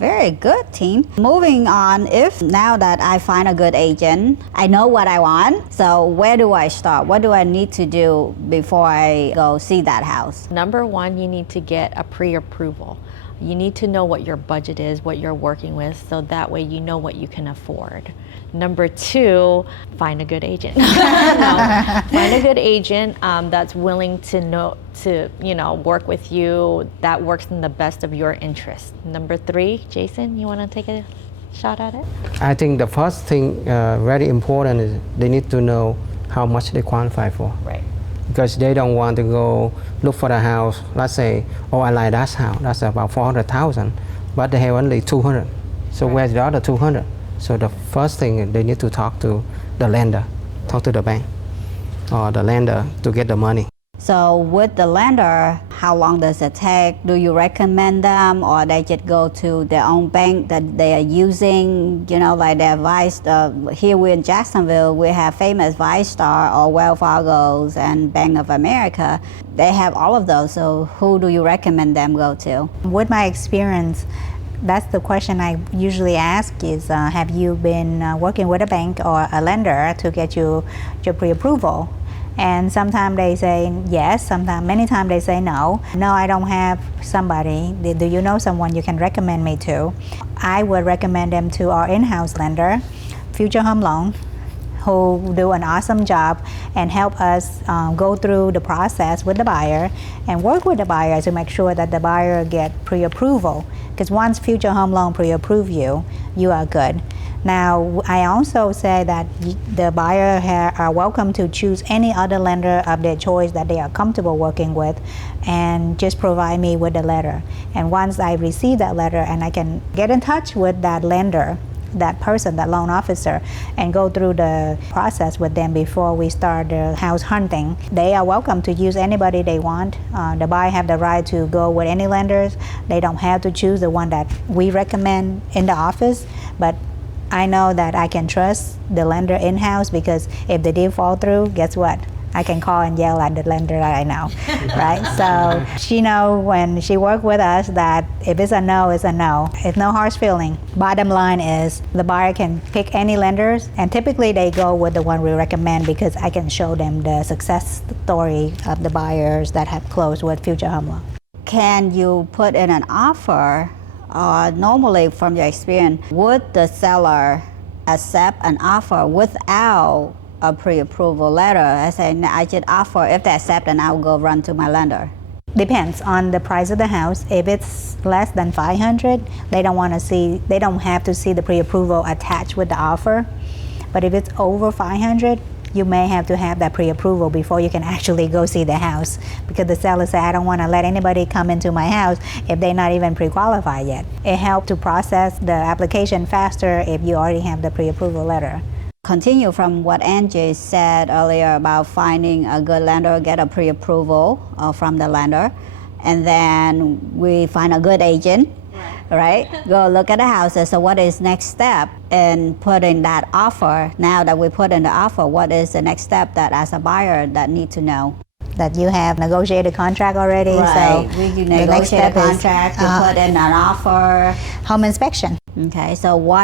Very good, team. Moving on, if now that I find a good agent, I know what I want, so where do I start? What do I need to do before I go see that house? Number one, you need to get a pre-approval. You need to know what your budget is, what you're working with, so that way you know what you can afford. Number two, find a good agent. Find a good agent that's willing to work with you, that works in the best of your interest. Number three, Jason, you want to take a shot at it? I think the first thing very important is they need to know how much they qualify for. Right. Because they don't want to go look for the house. Let's say, oh, I like that house. That's about 400,000, but they have only 200. So right. Where's the other 200? So the first thing they need to talk to the lender, talk to the bank or the lender to get the money. So with the lender, how long does it take? Do you recommend them, or they just go to their own bank that they are using, like their Vice? Here we're in Jacksonville, we have famous ViceStar or Wells Fargo's and Bank of America. They have all of those, so who do you recommend them go to? With my experience, that's the question I usually ask is, have you been working with a bank or a lender to get you your pre-approval? And sometimes they say yes, many times they say no. No, I don't have somebody. Do you know someone you can recommend me to? I would recommend them to our in-house lender, Future Home Loan, who do an awesome job and help us go through the process with the buyer and work with the buyer to make sure that the buyer get pre-approval. Because once Future Home Loan pre-approve you, you are good. Now, I also say that the buyer are welcome to choose any other lender of their choice that they are comfortable working with, and just provide me with the letter. And once I receive that letter, and I can get in touch with that lender, that person, that loan officer, and go through the process with them before we start the house hunting. They are welcome to use anybody they want. The buyer have the right to go with any lenders. They don't have to choose the one that we recommend in the office, but I know that I can trust the lender in-house, because if the deal fall through, guess what? I can call and yell at the lender that I know, right? So she know when she work with us that if it's a no, it's a no. It's no harsh feeling. Bottom line is the buyer can pick any lenders, and typically they go with the one we recommend, because I can show them the success story of the buyers that have closed with Future Home Loan. Can you put in an offer? Normally, from your experience, would the seller accept an offer without a pre-approval letter? I say, I just offer. If they accept, then I'll go run to my lender. Depends on the price of the house. If it's less than 500, they don't have to see the pre-approval attached with the offer. But if it's over 500, you may have to have that pre-approval before you can actually go see the house, because the seller said, I don't want to let anybody come into my house if they're not even pre-qualified yet. It helps to process the application faster if you already have the pre-approval letter. Continue from what Angie said earlier about finding a good lender, get a pre-approval from the lender, and then we find a good agent. Right? Go look at the houses. So what is next step in putting that offer? Now that we put in the offer, what is the next step that as a buyer that need to know? That you have negotiated contract already. Right. So we negotiate a contract to put in an offer. Home inspection. Okay. So what